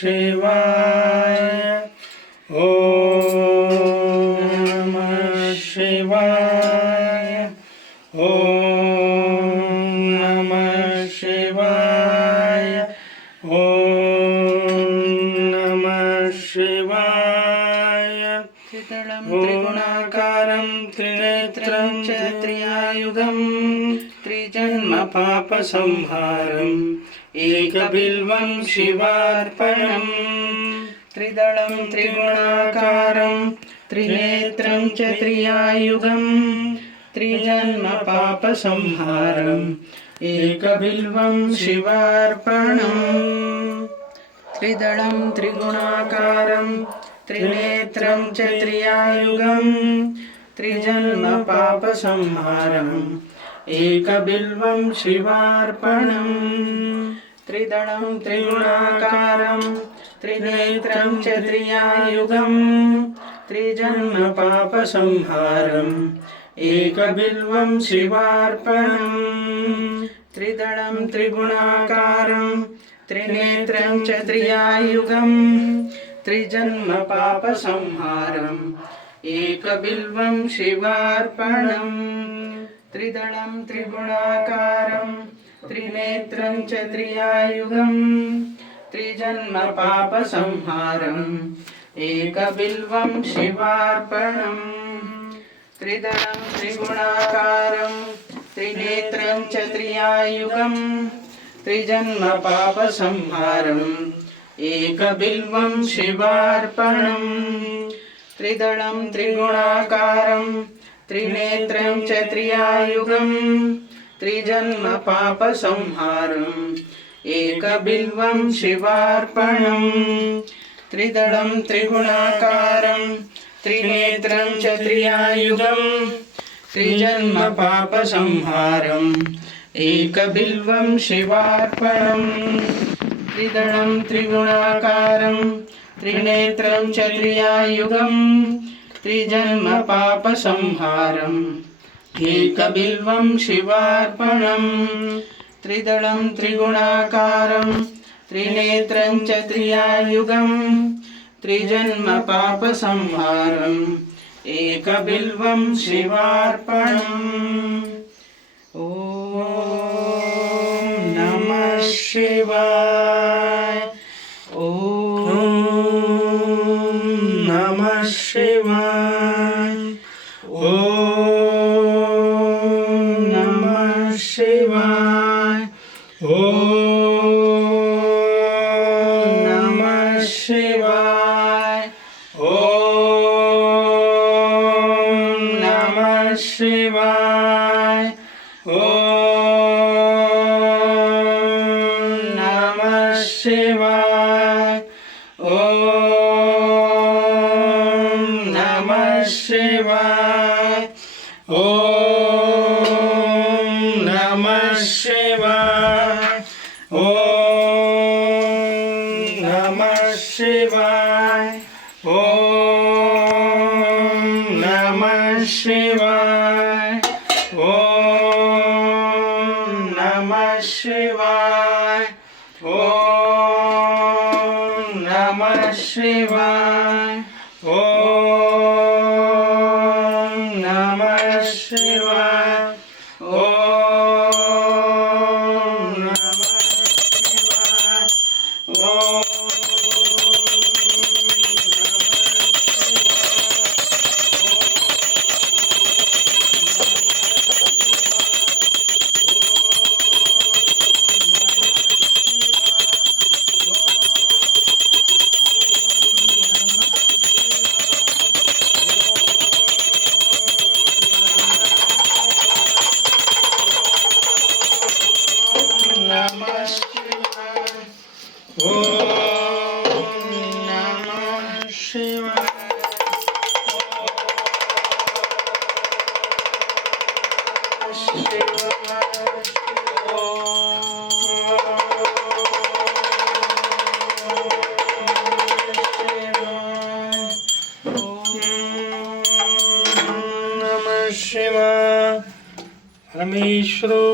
शिवाय. ओम नमः शिवाय. ओम नमः शिवाय. ओम नमः शिवाय. त्रिदलं त्रिगुणाकारं त्रिनेत्रं च त्रियायुधं त्रिजन्म पापसंहारम् एकबिल्वं शिवार्पणम्. त्रिदलं त्रिगुणाकारं त्रिनेत्रं च त्रियायुधं त्रिजन्म पापसंहारम् एकबिल्वं शिवार्पणम्. त्रिदलं त्रिगुणाकारं त्रिनेत्रं च त्रियायुधं त्रिजन्म पापसंहारम् एकबिल्वं शिवार्पणम्. त्रिदलं त्रिगुणाकारं त्रिनेत्रं च त्रियायुधं त्रिजन्म पापसंहारम् एकबिल्वं शिवार्पणम्. त्रिदलं त्रिगुणाकारं त्रिनेत्रं च त्रियायुधं त्रिजन्म पापसंहारम् एकबिल्वं शिवार्पणम्. त्रिदलं त्रिगुणाकारं त्रिनेत्रं च त्रियायुधं त्रिजन्म पापसंहारम् एकबिल्वं शिवार्पणम्. त्रिदलं त्रिगुणाकारं त्रिनेत्रं च त्रियायुधं त्रिजन्म पापसंहारम् एकबिल्वं शिवार्पणम्. त्रिदलं त्रिगुणाकारं त्रिनेत्रं च त्रियायुधं त्रिजन्म पापसंहारम् एकबिल्वं शिवार्पणम्. त्रिदलं त्रिगुणाकारं त्रिनेत्रं च त्रियायुधं त्रिजन्म पापसंहारम् एकबिल्वं शिवार्पणम्. त्रिदलं त्रिगुणाकारं त्रिनेत्रं च त्रियायुधं त्रिजन्म पापसंहारम् एकबिल्वं शिवार्पणम्. त्रिदलं त्रिगुणाकारं त्रिनेत्रं च त्रियायुधं त्रिजन्म पापसंहारम् एकबिल्वं शिवार्पणम्. ॐ नमः शिवाय. ॐ नमः शिवाय. ॐ नमः शिवाय. ॐ नमः शिवाय. ॐ नमः शिवाय. ॐ नमः शिवाय. ॐ नमः शिवाय. ॐ नमः शिवाय. ॐ नमः शिवाय. ॐ नमः शिवाय. ॐ नमः शिवाय. ॐ नमः शिवाय. ॐ नमः शिवाय. ॐ नमः शिवाय। परमेश्वरो